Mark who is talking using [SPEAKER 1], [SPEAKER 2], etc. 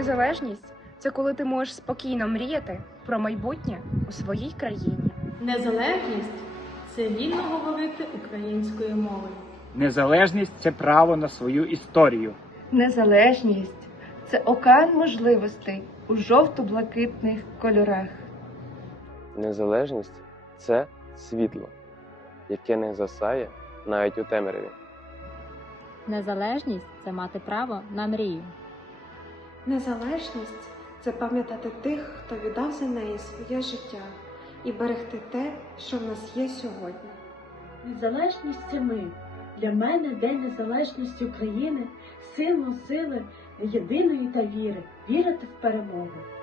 [SPEAKER 1] Незалежність це коли ти можеш спокійно мріяти про майбутнє у своїй країні.
[SPEAKER 2] Незалежність – це вільно говорити українською мовою.
[SPEAKER 3] Незалежність – це право на свою історію.
[SPEAKER 4] Незалежність – це океан можливостей у жовто-блакитних кольорах.
[SPEAKER 5] Незалежність – це світло, яке не згасає навіть у темряві.
[SPEAKER 6] Незалежність – це мати право на мрію.
[SPEAKER 7] Незалежність – це пам'ятати тих, хто віддав за неї своє життя, і берегти те, що в нас є сьогодні.
[SPEAKER 8] Незалежність – це ми. Для мене День Незалежності України – символ сили єдиної та віри, вірити в перемогу.